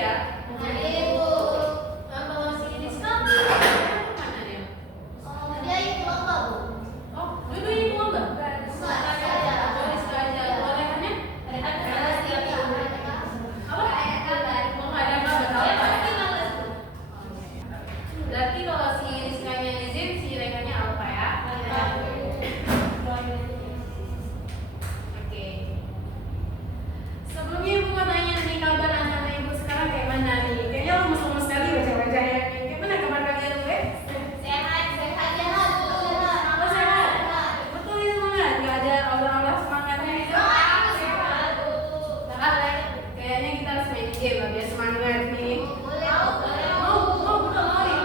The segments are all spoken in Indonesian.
ya. Ada Ibu. Kalau si Rizka kemana dia? Dia ikut lomba, Bu. Oh, dulu ini lomba? Rizka aja. Oh, Rizka aja. Kalau Rehannya? Apa? Oh, nggak ada kabar. Berarti kalau si Rizkanya izin, si Rehannya alfa ya? Oke. Sebelumnya Ibu mau tanya nih, kabar anak-anak Ibu sekarang kayak mana nih? Kayaknya lemes-lemes sekali baca-bacanya. Kayak mana kabar kalian tuh, Sehat, Bu. Oh, sehat? Betul ya, semangat? Nggak ada aura-aura semangatnya gitu? Sehat, Bu. Kayaknya kita harus main game lah biar semangat nih. Boleh. Oh, betul, mau ya?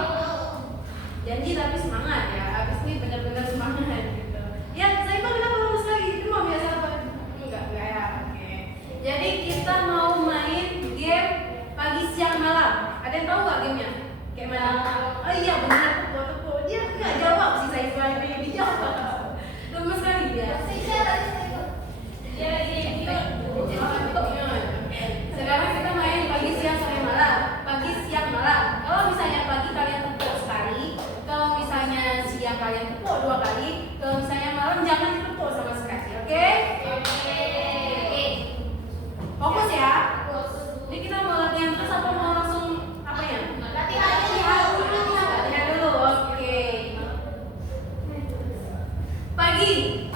Janji tapi semangat ya. Abis ini benar-benar semangat gitu. Ya, saya mah kenapa lemes lagi? Itu mah biasa apa? Enggak ya. Oke. Jadi kita mau main game pagi, siang, malam. Ada yang tahu nggak gamenya? Kayak mana? Oh iya benar, tepuk-tepuk. Dia nggak jawab sih, saya pengen dijawab. Lemes sekali dia. Sekarang kita main pagi, siang, sore, malam. Pagi, siang, malam. Kalau misalnya pagi kalian tepuk sekali, kalau misalnya siang kalian tepuk 2 kali, kalau misalnya malam jangan ditepuk sama sekali, oke? Fokus ya. Jadi kita mau latihan terus apa mau langsung apa ya? Latihan dulu, oke. Pagi.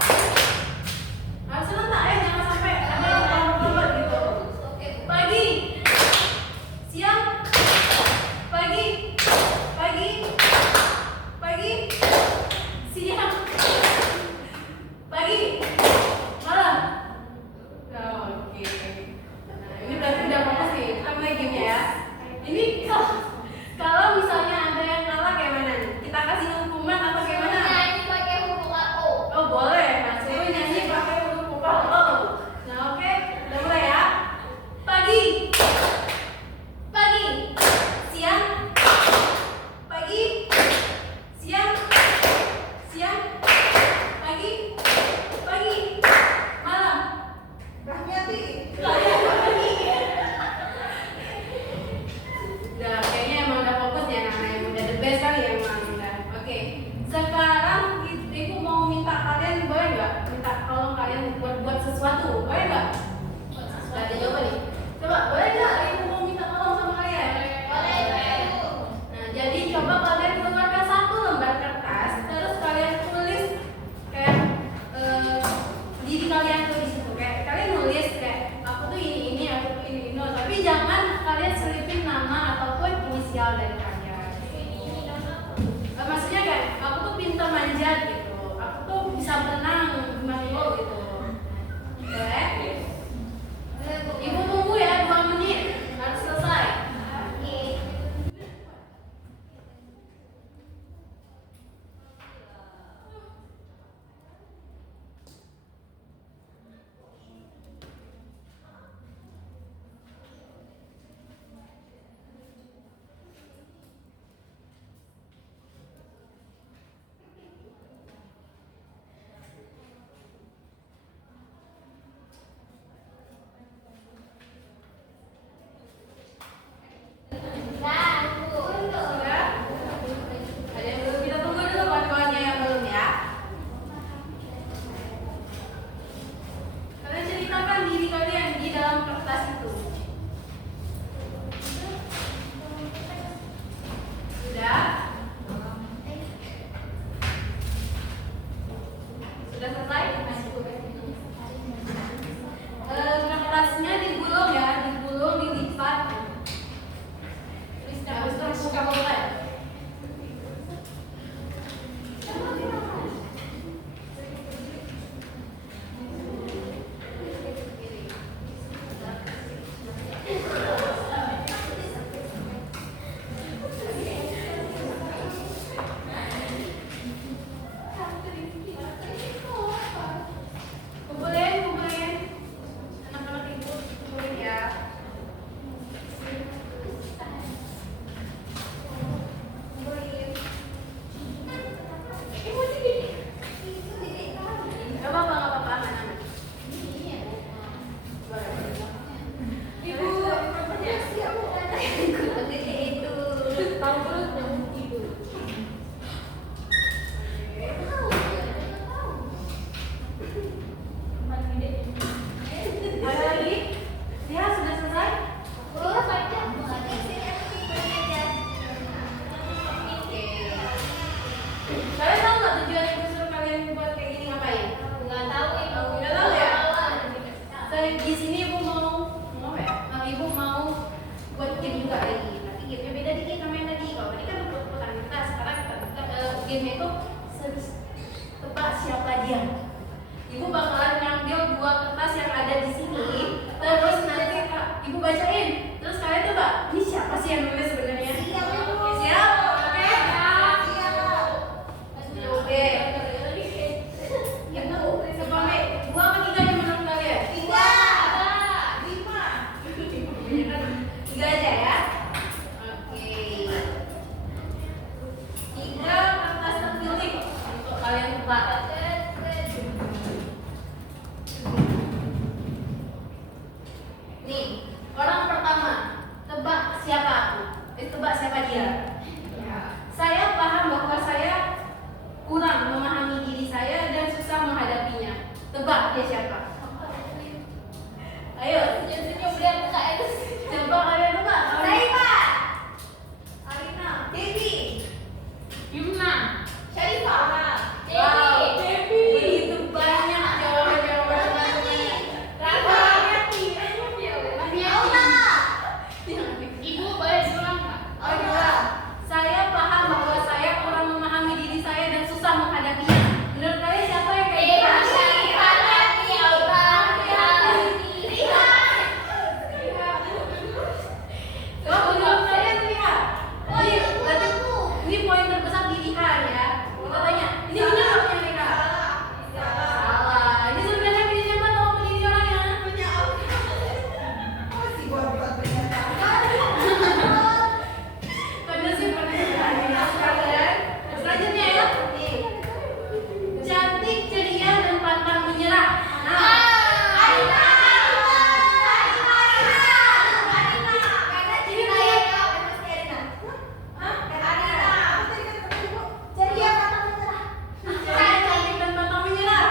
gamenya itu tebak siapa dia. Ibu bakalan ngambil 2 kertas yang ada di sini, terus nanti ibu bacain, terus kalian tebak ini siapa sih yang nulis sebenarnya. Siap? Oke? Oke. Ibu sampai 2 apa 3 yang menurut kalian? 3 aja ya. Oke. 3 kertas terpilih untuk kalian tebak. Nih, orang pertama, tebak siapa aku? Tebak siapa dia? Saya paham bahwa saya kurang memahami diri saya dan susah menghadapinya. Tebak dia siapa? Ayo, coba kalian tebak. Wow, begitu banyak jawaban-jawaban teman-teman. Ibu boleh diulang nggak? Saya paham bahwa saya kurang memahami diri saya dan susah menghadapinya. Menurut kalian siapa yang kayak gitu? Oh, menurut kalian lihat. Berarti ini poin terbesar dilihat ya. Kita tanya, ini benar apa yang mereka? Salah. Ini sebenarnya pilih siapa atau pilih orangnya? Pada sih kalian. Selanjutnya ya. Cantik, ceria dan pantang menyerah. Cantik dan pantang menyerah.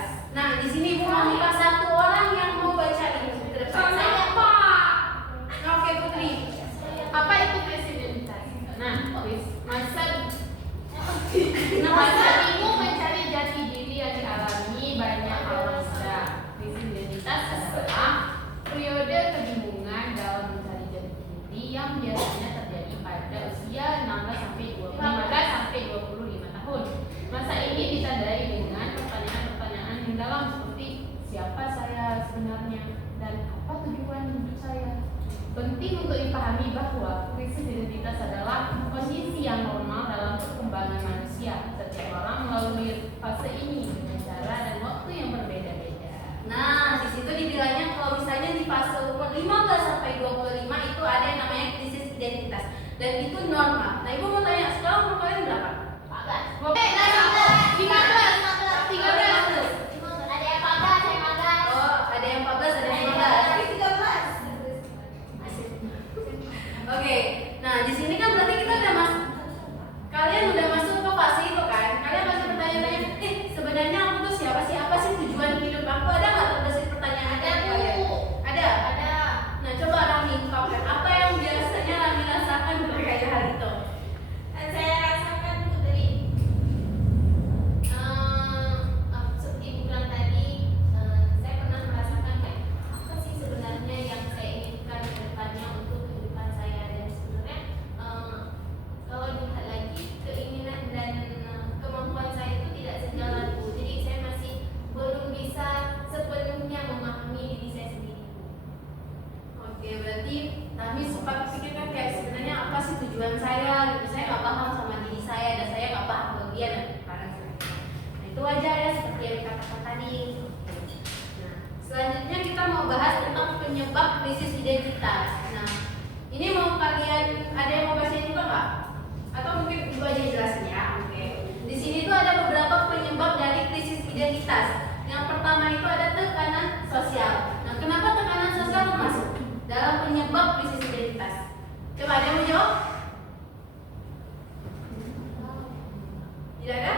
identitas. Nah, di sini Ibu mau minta satu orang yang mau baca ini ke depan. Saya Pak. Oke, Putri. Apa itu kreativitas? Nah, masa bingung mencari jati diri yang dialami banyak orang muda. Kreativitas adalah periode kebingungan dalam mencari jati diri yang biasanya terjadi pada usia 15 sampai 25 tahun. Masa ini ditandai dengan pertanyaan-pertanyaan yang dalam seperti siapa saya sebenarnya dan apa tujuan hidup saya. Penting untuk dipahami bahwa krisis identitas adalah kondisi yang normal dalam perkembangan manusia. Setiap orang melalui fase ini dengan cara dan waktu yang berbeda-beda. Nah, di situ dibilangnya kalau misalnya di fase umur 15 sampai 25 itu ada yang namanya krisis identitas dan itu normal. Nah, Ibu mau tanya, sekarang umur kalian berapa? 15. 13. Oh, ada yang 14, ada yang 15. Oke, nah di sini kan berarti kita udah kalian udah masuk ke fase itu kan? Kalian masih bertanya-tanya, sebenarnya aku tuh siapa sih? Apa sih tujuan hidup aku? Ada nggak terbesit pertanyaan dari kalian? Ada. Nah, coba Rami ungkapkan apa yang biasanya Rami rasakan terkait hal itu. Saya rasakan Putri, seperti Ibu bilang tadi, saya pernah merasakan kayak apa sih sebenarnya yang saya inginkan ke depannya untuk kehidupan saya, dan sebenarnya kalau dilihat lagi keinginan dan kemampuan saya itu tidak sejalan Bu. Jadi saya masih belum bisa sepenuhnya memahami diri saya sendiri Bu. Oke, berarti Rami sempat pikirkan kayak sebenarnya apa sih tujuan saya? Gitu. Saya nggak paham sama diri saya dan saya nggak paham bagian dan peran saya. Nah, itu wajar ya seperti yang dikatakan tadi. Nah, selanjutnya kita mau bahas tentang penyebab krisis identitas. Nah, ini mau kalian ada yang mau bacain juga nggak? Atau mungkin Ibu aja jelasin ya. Oke. Di sini tuh ada beberapa penyebab dari krisis identitas. Yang pertama itu ada tekanan sosial. Nah, kenapa tekanan sosial masuk dalam penyebab krisis identitas? Coba ada yang mau jawab? Tidak ada?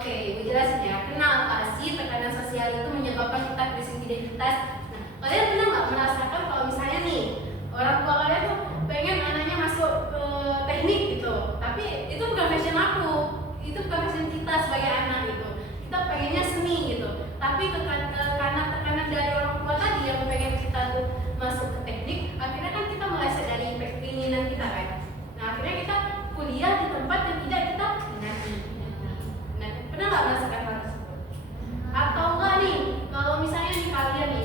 Oke, Ibu jelasin ya. Kenapa sih tekanan sosial itu menyebabkan kita krisis identitas? Nah, kalian pernah nggak merasakan kalau misalnya nih orang tua kalian tuh pengen anaknya masuk ke teknik gitu, tapi itu bukan passion aku, itu bukan passion kita sebagai anak gitu. Kita pengennya seni gitu, tapi karena tekanan dari orang tua tadi yang pengen kita tuh masuk ke teknik, akhirnya kan kita meleset dari keinginan kita kan. Nah, akhirnya kita kuliah di tempat yang tidak kita minati. Nah, pernah nggak merasakan hal tersebut? Atau enggak nih, kalau misalnya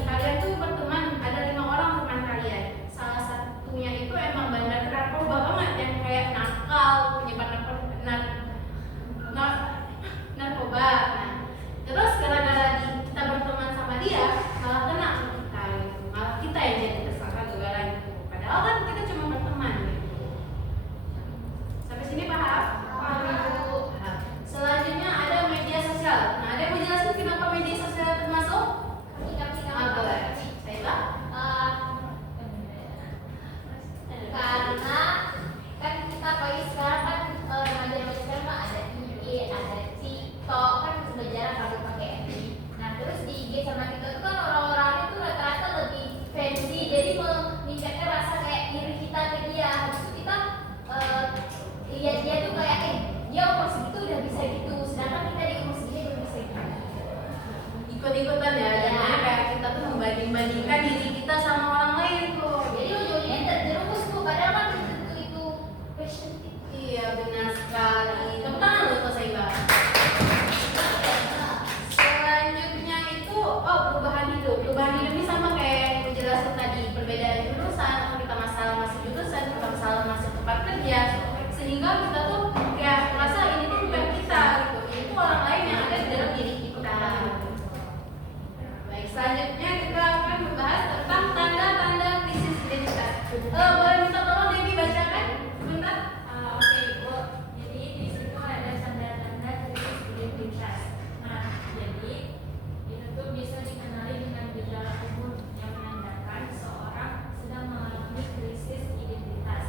kalian tuh berteman, ada 5 orang teman kalian, salah satunya itu emang bandar narkoba banget, yang kayak nakal, penyebar narkoba. Nah, terus gara-gara kita berteman sama dia, malah kena ke kita gitu. Malah kita yang jadi tersangka gara-gara itu. Padahal kan kita cuma berteman gitu. Sampai sini paham? Paham. Selanjutnya ada media sosial. Nah, ada yang mau jelasin kenapa media sosial termasuk? Boleh. Saya Karena kan kita apalagi sekarang kan remaja-remaja sekarang kan ada IG, ada TikTok, kan sudah jarang kalau pakai FB. Nah, terus di IG sama TikTok itu kan orang-orang itu rata-rata lebih fancy, jadi meningkatkan rasa kayak iri kita ke dia. Habis itu kita lihat dia tuh kayak dia umur segitu udah bisa gitu, sedangkan kita di umur segini belum bisa gitu. ikut-ikutan ya, jadinya kayak kita tuh membanding-bandingkan diri kita sama orang lain tuh. Jadi ujungnya terjerumus tuh, padahal kan belum tentu itu passion kita. Iya, benar sekali. Tepuk tangan loh Kak Saiba. Selanjutnya itu perubahan hidup. Perubahan hidup ini sama kayak yang dijelasin tadi, perbedaan jurusan, atau kita masalah masuk jurusan, kita masalah masuk tempat kerja, sehingga kita tuh kayak merasa ini tuh bukan kita gitu. Ini tuh orang lain yang ada di dalam diri kita. Baik, selanjutnya kita akan membahas tentang tanda-tanda krisis identitas. Boleh minta tolong Debbie bacakan sebentar? Oke Ibu, jadi di situ ada tanda-tanda krisis identitas. Nah, jadi itu tuh bisa dikenali dengan gejala umum yang menandakan seorang sedang mengalami krisis identitas.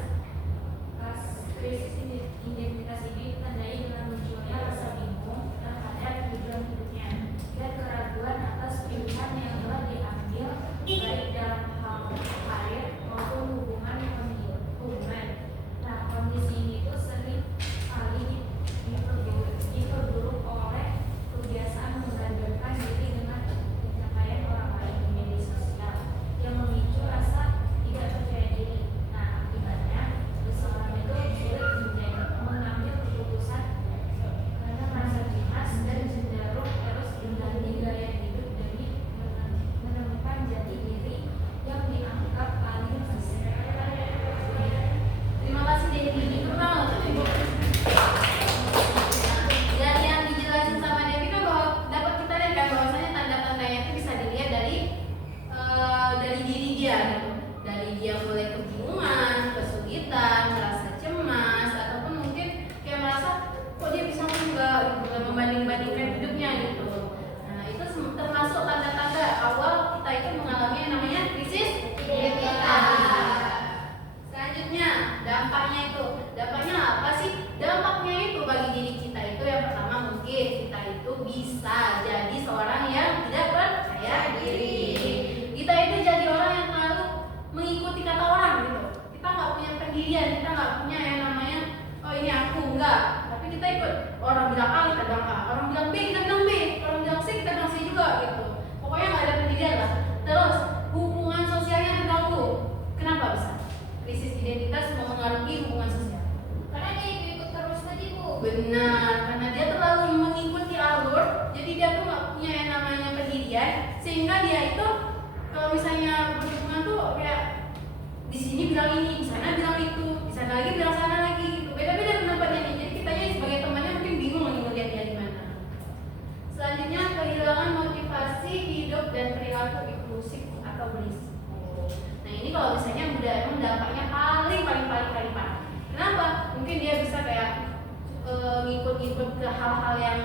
Krisis identitas kan? Sehingga dia itu kalau misalnya berhubungan tuh kayak di sini bilang ini, di sana bilang itu, di sana lagi bilang sana lagi gitu. Beda-beda pendapatnya nih. Jadi kitanya sebagai temannya mungkin bingung lagi ngeliatnya di mana. Selanjutnya kehilangan motivasi hidup dan perilaku inklusif atau berisiko. Nah ini kalau misalnya udah emang dampaknya paling parah. Kenapa? Mungkin dia bisa kayak ngikut-ngikut ke hal-hal yang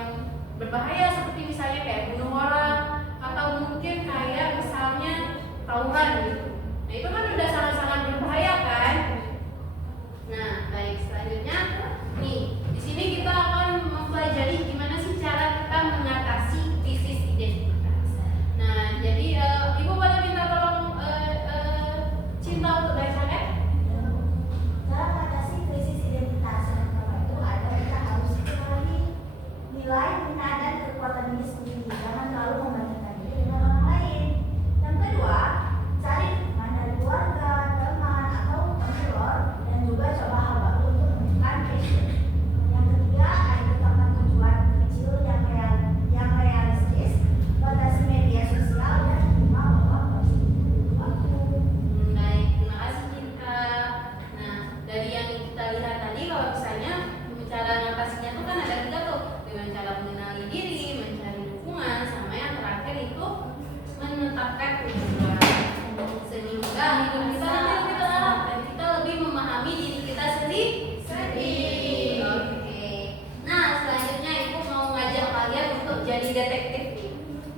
berbahaya seperti misalnya kayak bunuh orang atau mungkin kayak misalnya tawuran gitu. Nah itu kan udah sangat-sangat berbahaya kan. Nah baik, selanjutnya nih di sini kita akan mempelajari gimana sih cara kita mengatasi krisis identitas. Nah jadi ibu boleh minta tolong Cinta untuk bacakan. Cara mengatasi krisis identitas yang pertama itu ada kita harus kenali nilai, minat dan kekuatan diri sendiri. Jangan terlalu membandingkan diri dengan orang lain. Yang kedua, cari dukungan dari keluarga, teman atau konselor dan juga coba hal baru untuk menunjukkan passion. Yang ketiga, ada tetapkan tujuan kecil yang realistis, batasi media sosial dan terima bahwa waktu. Baik, terima kasih Cinta. Nah dari yang kita lihat tadi kalau misalnya cara ngatasinya tuh kan ada 3 tuh, dengan cara mengenali diri, mencari dukungan, sama yang terakhir itu menetapkan tujuan. Sehingga hidup kita nanti lebih terarah dan kita lebih memahami diri kita sendiri. Oke. Nah selanjutnya ibu mau ngajak kalian untuk jadi detektif nih.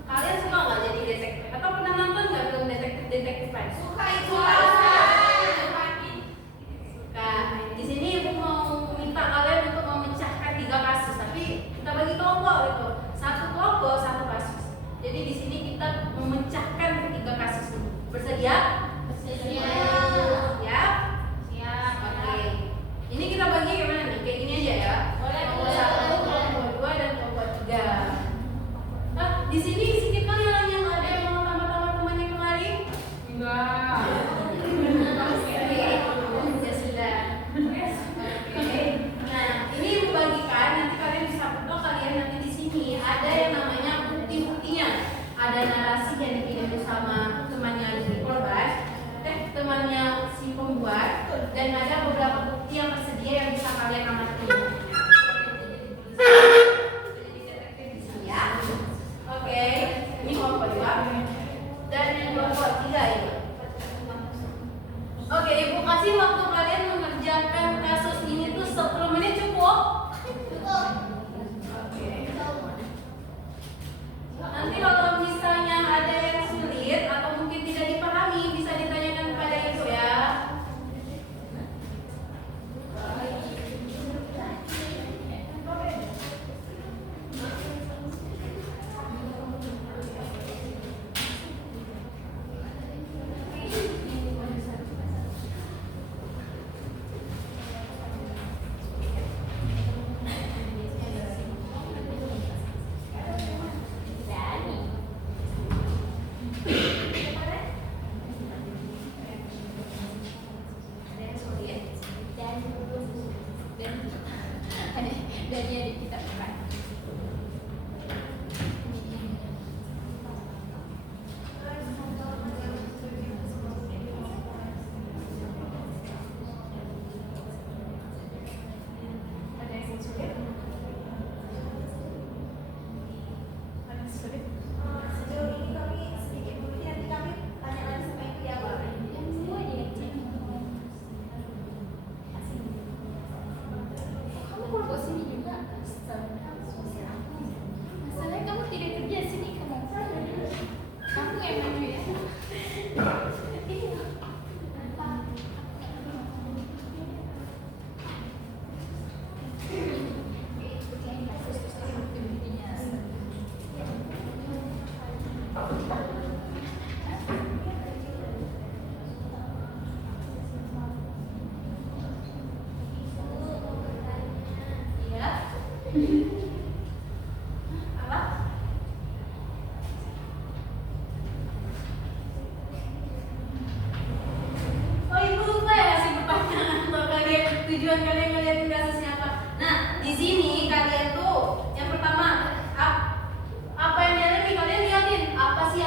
Kalian suka nggak jadi detektif? Atau pernah nonton nggak film detektifan? Suka. Di sini ibu mau minta kalian untuk memecahkan 3 kasus, tapi kita bagi kelompok gitu. 1 kelompok 1 kasus. Jadi di sini kita memecahkan 3 kasus ini. Bersedia? Siap. Ya? Siap. Oke. Ini kita bagi gimana nih? Kayak gini aja ya. Boleh, Kelompok boleh. 1, kelompok 2 dan kelompok 3. Nah, di sini sedikit kali yang ada yang mau tambah-tambah temannya kemarin. Enggak. Ya sudah. Oke. Nah, ini ibu bagikan nanti kalian bisa foto kalian nanti di sini ada yang namanya bukti-buktinya. Ada narasi yang dikirim sama temannya si korban, temannya si pembuat, dan ada beberapa bukti yang tersedia yang bisa kalian amati. Jadi detektif di sini ya. Oke, ini kelompok 2 dan yang kelompok 3 ya. Oke, ibu kasih waktu kalian mengerjakan kasus ini tuh 10 menit cukup? Oke. Nanti kalau misalnya ada yang sulit atau mungkin tidak dipahami bisa ditanyakan kepada ibu ya. Ada yang sulit? Dan dia kita bukan. Ada yang sulit? Ada yang sulit? Sejauh ini kami sedikit dulu, nanti kami tanya lagi sama ibu ya Pak. Kamu kelompok sini juga. Masalahnya kamu tidak kerja sini kamu. Kamu yang maju ya. Iya. Apa? Oh ibu lupa ya kasih pertanyaan untuk kalian, tujuan kalian ngeliatin kasusnya apa? Nah di sini kalian tuh yang pertama apa yang kalian liatin? Apa sih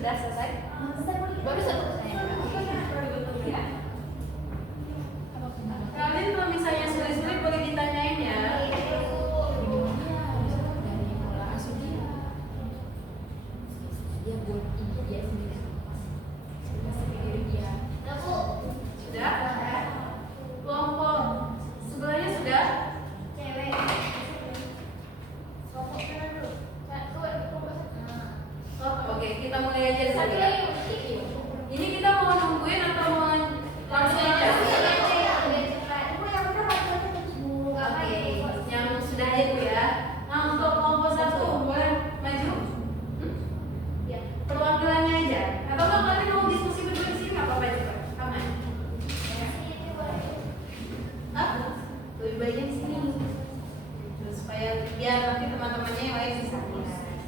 sudah selesai? Baru satu saya. Iya. Kalian kalau misalnya sulit-sulit boleh ditanyain ya. Sudah? Kelompok sebelahnya sudah? Oh, oke, kita mulai aja Satu dulu. lagi. Ini kita mau nungguin atau mau langsung aja? Oke, yang sudah itu ya. Nah, untuk kelompok satu boleh maju? Ya, perwakilannya aja. Atau nggak kalian mau diskusi berdua di sini nggak apa-apa juga. Aman. Aku lebih baiknya di sini. Terus supaya biar nanti teman-temannya yang lain bisa lihat.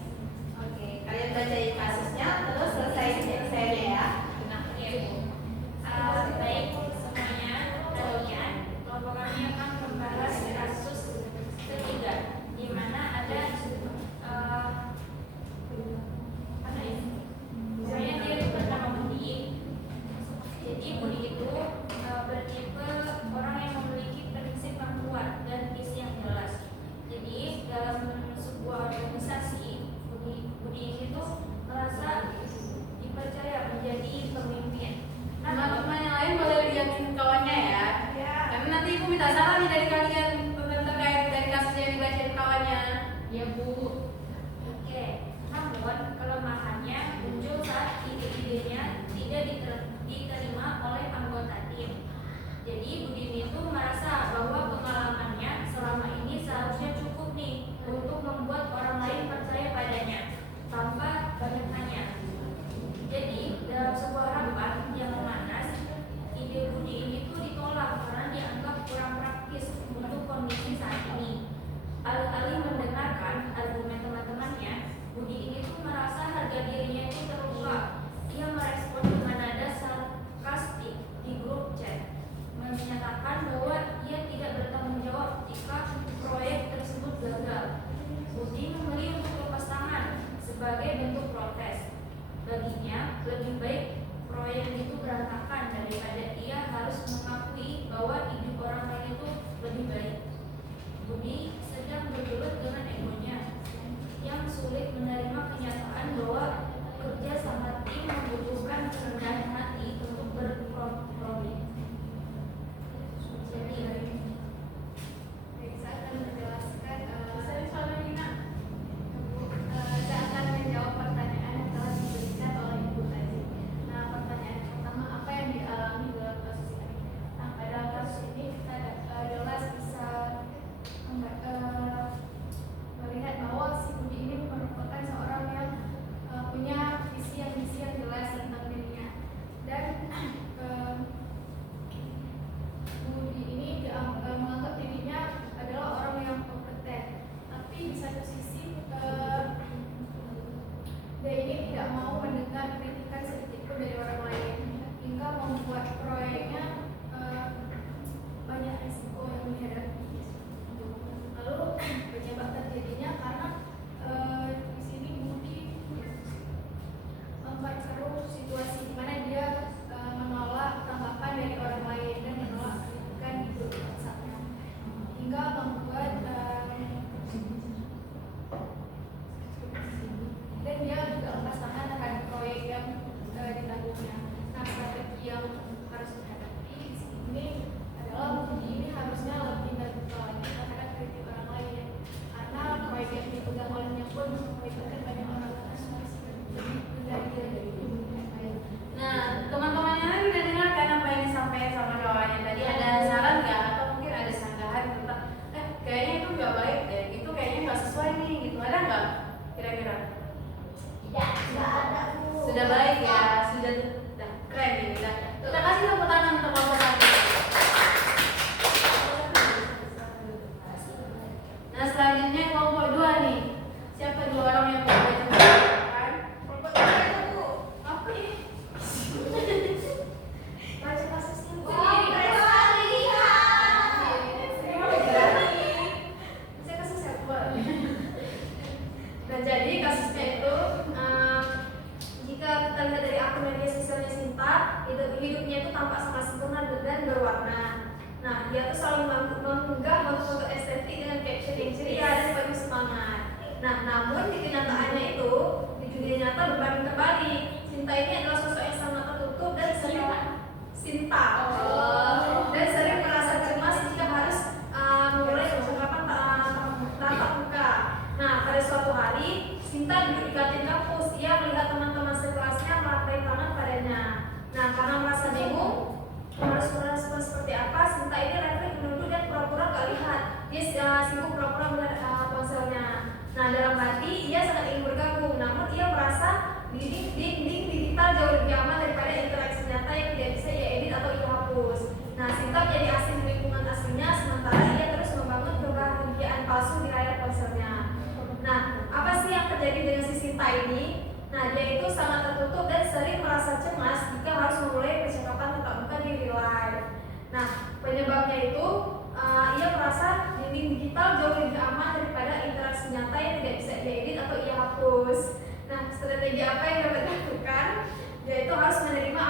Oke, kalian bacain kasusnya terus selesaiin esainya ya. Baik semuanya, demikian kelompok kami akan membahas kasus ketiga, di mana ada misalnya dia itu bernama Budi. Jadi Budi itu bertipe orang yang memiliki prinsip yang kuat dan visi yang jelas. Jadi dalam sebuah organisasi, Budi itu merasa dipercaya menjadi pemimpin. Teman-teman yang lain boleh liatin kawannya ya. Karena nanti ibu minta saran nih dari kalian tentang terkait dari kasus yang dibacain kawannya. Ya Bu. Oke, namun kelemahannya muncul saat ide-idenya tidak diterima oleh anggota tim. Jadi Budini itu merasa bahwa pengalamannya selama ini seharusnya cukup nih untuk membuat orang lain percaya padanya tanpa banyak tanya. Jadi dalam sebuah rapat yang memanas, ide Budi ini tuh ditolak karena dianggap kurang praktis untuk kondisi saat ini. Alih-alih mendengarkan argumen teman-temannya, Budi ini tuh merasa harga dirinya itu terluka. Ia merespon dengan nada sarkastik di grup chat, menyatakan bahwa ia tidak bertanggung jawab jika proyek tersebut gagal. Budi memilih untuk lepas tangan sebagai bentuk protes. Baginya, lebih baik proyek itu berantakan daripada ia harus mengakui bahwa hidup orang lain itu lebih baik. Budi sedang bergelut dengan egonya yang sulit menerima kenyataan bahwa kerja sama tim membutuhkan kerendahan hati untuk berkompromi. Jadi, Saya akan menjelaskan. Saya akan menjawab pertanyaan yang telah diberikan oleh Ibu tadi. Nah, pertanyaan pertama, apa yang dialami dalam kasus ini? Nah, pada kasus ini kita jelas bisa melihat bahwa si Budi ini merupakan seorang yang punya visi yang jelas tentang dirinya. Dan Budi ini menganggap dirinya adalah orang yang kompeten. Tapi di satu sisi dia ini tidak mau mendengar kritikan sedikit pun dari orang lain, hingga membuat proyeknya banyak risiko yang dihadapi. Lalu penyebab terjadinya karena di sini Budi memperkeruh situasi di mana dia menolak tanggapan dari orang lain dan menolak kritikan itu saatnya, hingga membuat dan dia juga lepas tangan terhadap proyek yang ditanggungnya. Nah, strategi yang harus dihadapi di sini adalah Budi ini harusnya lebih terbuka lagi terhadap kritik orang lain, karena proyek yang dipegang olehnya pun melibatkan banyak orang lebih dari yang lain. Nah, teman-teman yang lain udah dengar kan apa yang disampaikan sama kawannya tadi? Ada saran nggak atau mungkin ada sanggahan tentang kayaknya itu nggak baik deh, itu kayaknya nggak sesuai nih gitu, ada nggak kira-kira? Nggak ada Bu. Sudah baik ya, sudah keren ini. Kita kasih tepuk tangan untuk kelompok satu. Nah, selanjutnya kelompok dua nih. Siapa dua orang yang mau baca Sinta duduk di kantin kampus. Ia melihat teman-teman sekelasnya melangkai tangan padanya. Nah, karena merasa bingung harus merespon seperti apa, Sinta ini refleks menunduk dan pura-pura gak lihat. Dia sibuk pura-pura melihat ponselnya. Nah, dalam hati ia sangat ingin bergabung, namun ia merasa dinding digital jauh lebih aman daripada interaksi nyata yang tidak bisa ia edit atau ia hapus. Nah, Sinta menjadi asing di lingkungan aslinya, sementara ia terus membangun kebahagiaan palsu di layar ponselnya. Nah, apa sih yang terjadi dengan si Sinta ini? Nah, dia itu sangat tertutup dan sering merasa cemas jika harus memulai percakapan tatap muka di real life. Nah, penyebabnya itu ia merasa dinding digital jauh lebih aman daripada interaksi nyata yang tidak bisa ia edit atau ia hapus. Nah, strategi apa yang dapat dilakukan? Yaitu harus menerima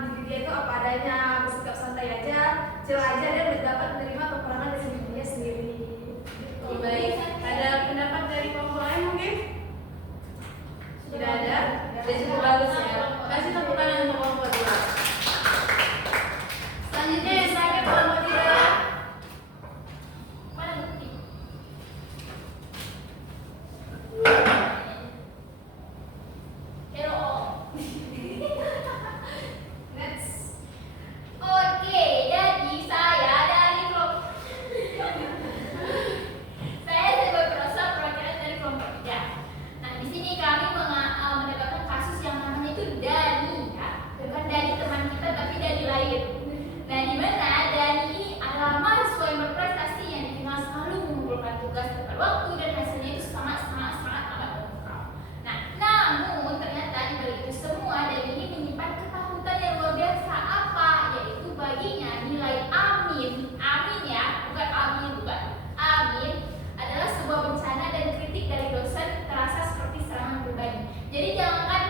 diri dia itu apa adanya, bersikap santai aja, chill aja, dan dapat menerima kekurangan dari dirinya sendiri. Baik, ada pendapat dari kelompok lain mungkin? Tidak ada? Sudah cukup bagus ya. Kasih tepuk tangan untuk kelompok 2. Selanjutnya yang terakhir kelompok 3. Mana bukti? Hello. Next. Oke, jadi saya dari kelompok saya sebagai perosa perwakilan dari kelompok 3. Nah, di sini kami mendapatkan kasus yang namanya itu Dani, ya. Bukan Dani teman kita, tapi Dani lain. Nah, di mana Dani ini adalah mahasiswa yang berprestasi yang dikenal selalu mengumpulkan tugas tepat waktu dan hasilnya itu sangat amat mengungkap. Nah, namun ternyata di balik itu semua Dani ini menyimpan ketakutan yang luar biasa, apa? Yaitu baginya nilai amin ya, bukan amin adalah sebuah bencana dan kritik dari dosen terasa seperti serangan pribadi. Jadi jangankan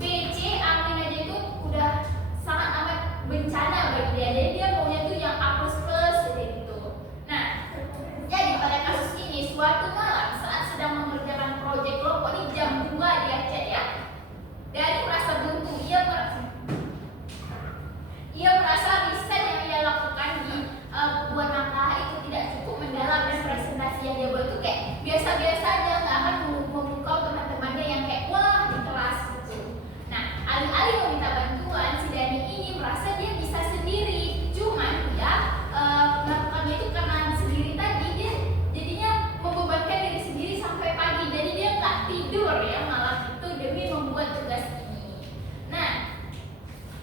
BC, amin aja itu udah sangat amat bencana bagi dia. Jadi dia maunya tuh yang A++ gitu. Nah, jadi pada kasus ini suatu malam saat sedang mengerjakan proyek kelompok ini jam 2 dia chat ya. Dari merasa buntu, ia merasa riset yang ia lakukan di buat naskah itu tidak cukup mendalam dan presentasi yang dia buat itu kayak biasa-biasa aja, nggak akan memukau teman-temannya yang kayak wah di kelas gitu. Nah, alih-alih meminta bantuan, si Dani ini merasa dia bisa sendiri. Cuman dia melakukannya itu karena sendiri tadi dia jadinya membebankan diri sendiri sampai pagi. Jadi dia nggak tidur ya malam itu demi membuat tugas ini. Nah,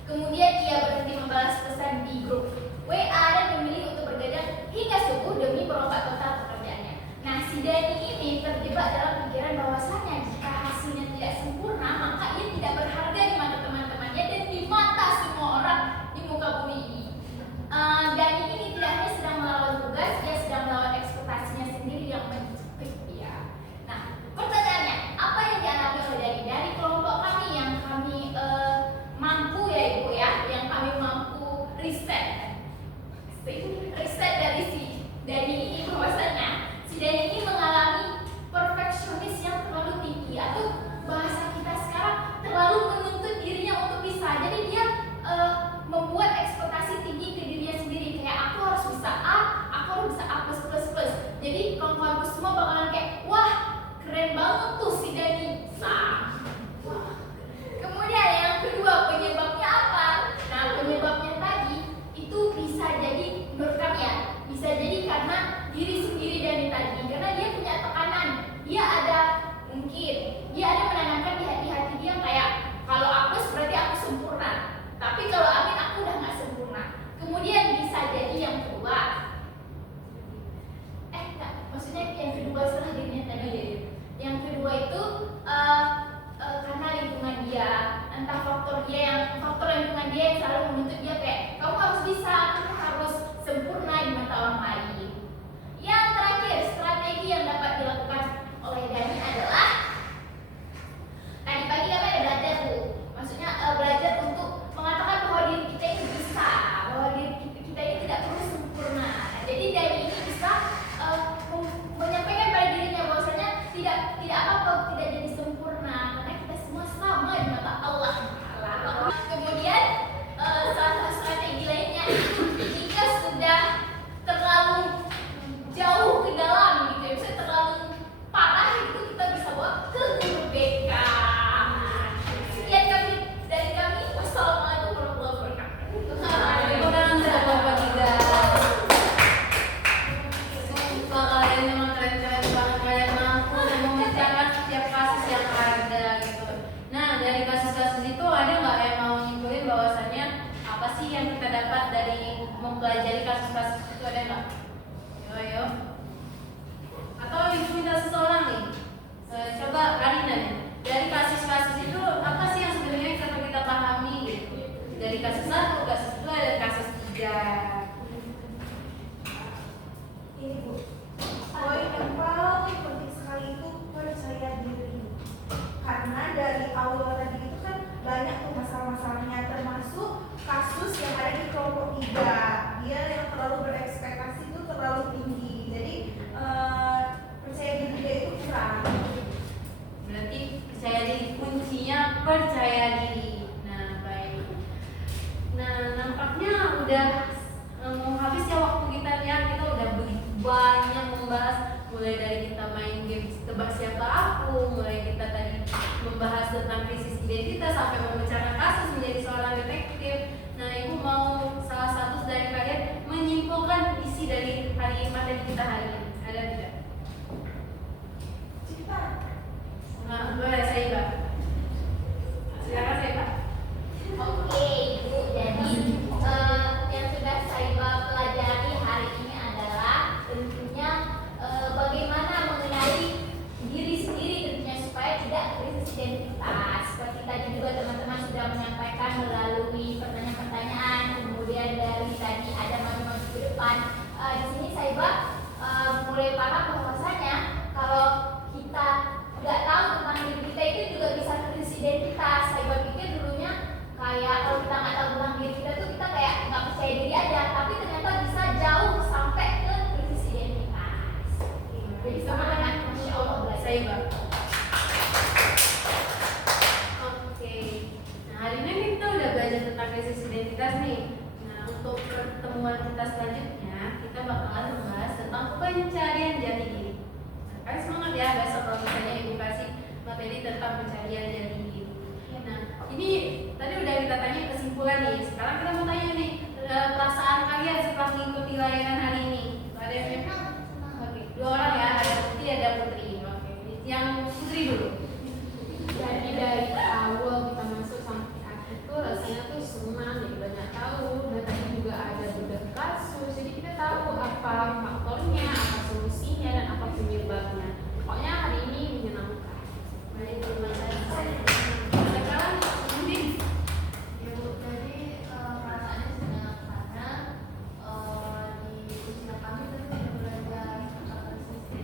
kemudian ia berhenti membalas pesan di grup WA dan memilih untuk bergadang hingga subuh demi merobak total pekerjaannya. Nah, si Dani ini terjebak dalam pikiran bahwasannya jika hasilnya tidak sempurna, maka ia tidak berharga di mata teman-temannya dan di mata semua orang di muka bumi ini. Dani ini tidak hanya sedang melawan tugas, dia sedang melawan ekspektasinya sendiri yang menjepit dia. Nah, pertanyaannya, apa yang dialami oleh Dani dari kelompok kami yang kami mampu ya Ibu ya, yang kami mampu riset dari si Dani ini bahwasanya si Dani ini mengalami perfeksionis yang terlalu tinggi, atau bahasa kita sekarang terlalu menuntut dirinya untuk bisa. Jadi dia membuat ekspektasi tinggi ke dirinya sendiri, kayak aku harus bisa A, aku harus bisa A+++. Jadi kawan-kawanku semua bakalan kayak wah keren banget tuh si Dani. Kemudian yang kedua, penyebabnya apa? Nah, penyebabnya tadi itu bisa jadi menurut kami ya, bisa jadi karena diri sendiri Dani tadi, karena dia punya tekanan. Dia ada menanamkan di hati dia kayak kalau aku berarti aku sempurna, tapi kalau amin aku udah nggak sempurna. Kemudian bisa jadi yang kedua, maksudnya yang kedua setelah dirinya tadi. Yang kedua itu karena lingkungan dia, entah faktor lingkungan dia yang selalu menuntut dia kayak kamu harus bisa, kamu harus sempurna di mata orang lain. Yang terakhir, strategi yang dapat dilakukan oleh Dani adalah tadi pagi kami ada belajar tuh, maksudnya belajar untuk mengatakan bahwa diri kita ini bisa, bahwa diri kita ini tidak perlu sempurna. Jadi Dani ini bisa menyampaikan pada dirinya bahwasanya tidak apa-apa, tidak jadi sempurna karena kita semua sama di mata Allah. Kemudian salah satu strategi lainnya itu kalian memang keren-keren banget, kalian mampu memecahkan setiap kasus yang ada gitu. Nah dari kasus-kasus itu ada nggak yang mau nyimpulin bahwasannya apa sih yang kita dapat dari mempelajari kasus-kasus itu, ada nggak? Ayo. Atau ibu minta seseorang nih. Coba Arina nih. Dari kasus-kasus itu apa sih yang sebenarnya perlu kita pahami gitu? Dari kasus 1, kasus 2, dan kasus 3. Ini Bu, poin yang paling penting sekali itu percaya diri. Karena dari awal tadi itu kan banyak tuh masalah-masalahnya, termasuk kasus yang ada di kelompok 3. Dia yang terlalu berekspektasi itu terlalu tinggi. Jadi percaya diri dia itu kurang. Berarti percaya diri, kuncinya percaya diri. Nah baik. Nah nampaknya udah mau habis ya waktu kita ya. Kita udah begitu banyak membahas, mulai dari kita main game tebak siapa aku, mulai kita tadi membahas tentang krisis identitas sampai memecahkan kasus menjadi seorang detektif. Nah ibu mau salah satu dari kalian menyimpulkan isi dari hari materi kita hari ini, ada tidak? Cepat. Nah, boleh saya Mbak. Silakan saya Mbak. Oke Ibu, jadi yang sudah saya pelajari hari ini adalah tentunya bagaimana mengenali diri sendiri tentunya supaya tidak krisis identitas. Seperti tadi juga teman-teman sudah menyampaikan melalui pertanyaan-pertanyaan, kemudian dari tadi ada maju-maju ke depan. Di sini saya mulai paham bahwasanya kalau kita nggak tahu tentang diri kita itu juga bisa krisis identitas. Saya pikir dulunya kayak kalau kita nggak tahu tentang diri kita tuh kita kayak nggak percaya diri aja, tapi ternyata bisa jauh sampai ke krisis identitas. Jadi semangat, masya Allah belajar. Saya Mbak. Oke. Nah hari ini kita udah belajar tentang krisis identitas nih. Nah untuk pertemuan kita selanjutnya kita bakalan membahas tentang pencarian jati diri. Kalian semangat ya besok kalau misalnya ibu kasih materi tentang pencarian jati diri. Nah ini tadi udah kita tanya kesimpulan nih. Sekarang kita mau tanya nih perasaan kalian setelah mengikuti layanan hari ini. Ada yang oke, 2 orang ya, ada Putri ada Putri. Oke, yang Putri dulu. Jadi dari awal kita masuk sampai akhir tuh rasanya tuh senang, jadi banyak tahu. Dan tadi juga ada bedah kasus, jadi kita tahu apa faktornya, apa solusinya, dan apa penyebabnya. Pokoknya hari ini menyenangkan. Baik, terima kasih. Sekarang Putri. Ya Bu, jadi perasaannya senang karena di usia kami tentu sudah belajar tentang krisis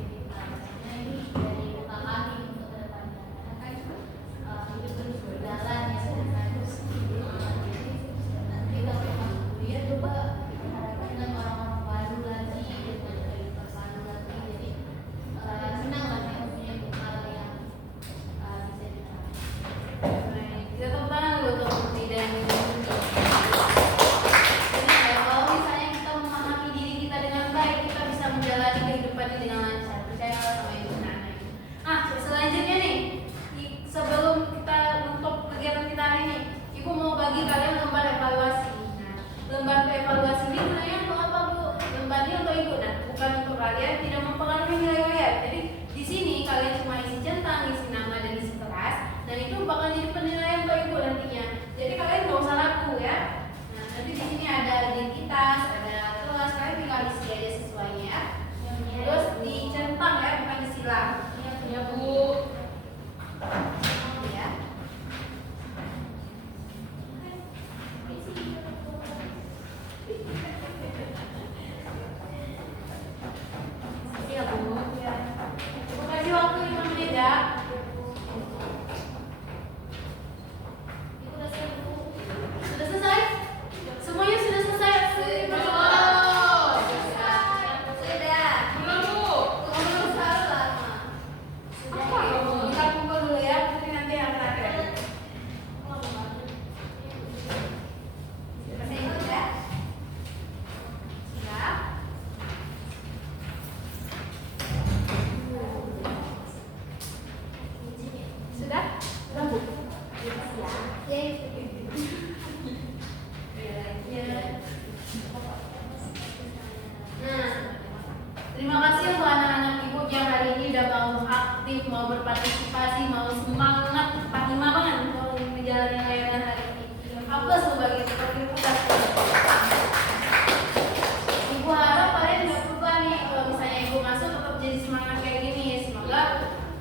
berpartisipasi, mau semangat, Pak banget mau menjalani layanan hari ini. Aku selalu bagi seperti kita. Ibu harap kalian nggak berubah nih, kalau misalnya ibu masuk tetap jadi semangat kayak gini. Semoga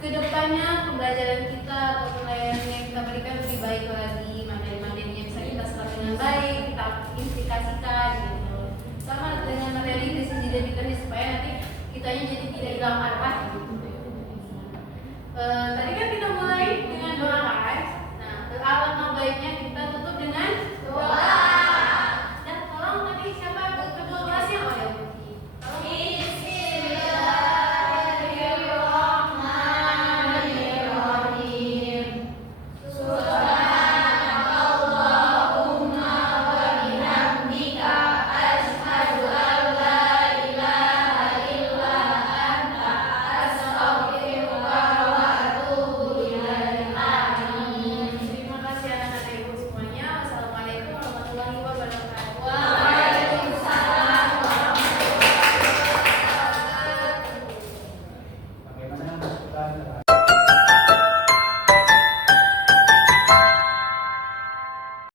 kedepannya pembelajaran kita atau pelayanan yang kita berikan lebih baik lagi, materi-materinya bisa kita serap dengan baik, kita implikasikan gitu. Sama dengan materi krisis identitas supaya nanti kitanya jadi tidak hilang arah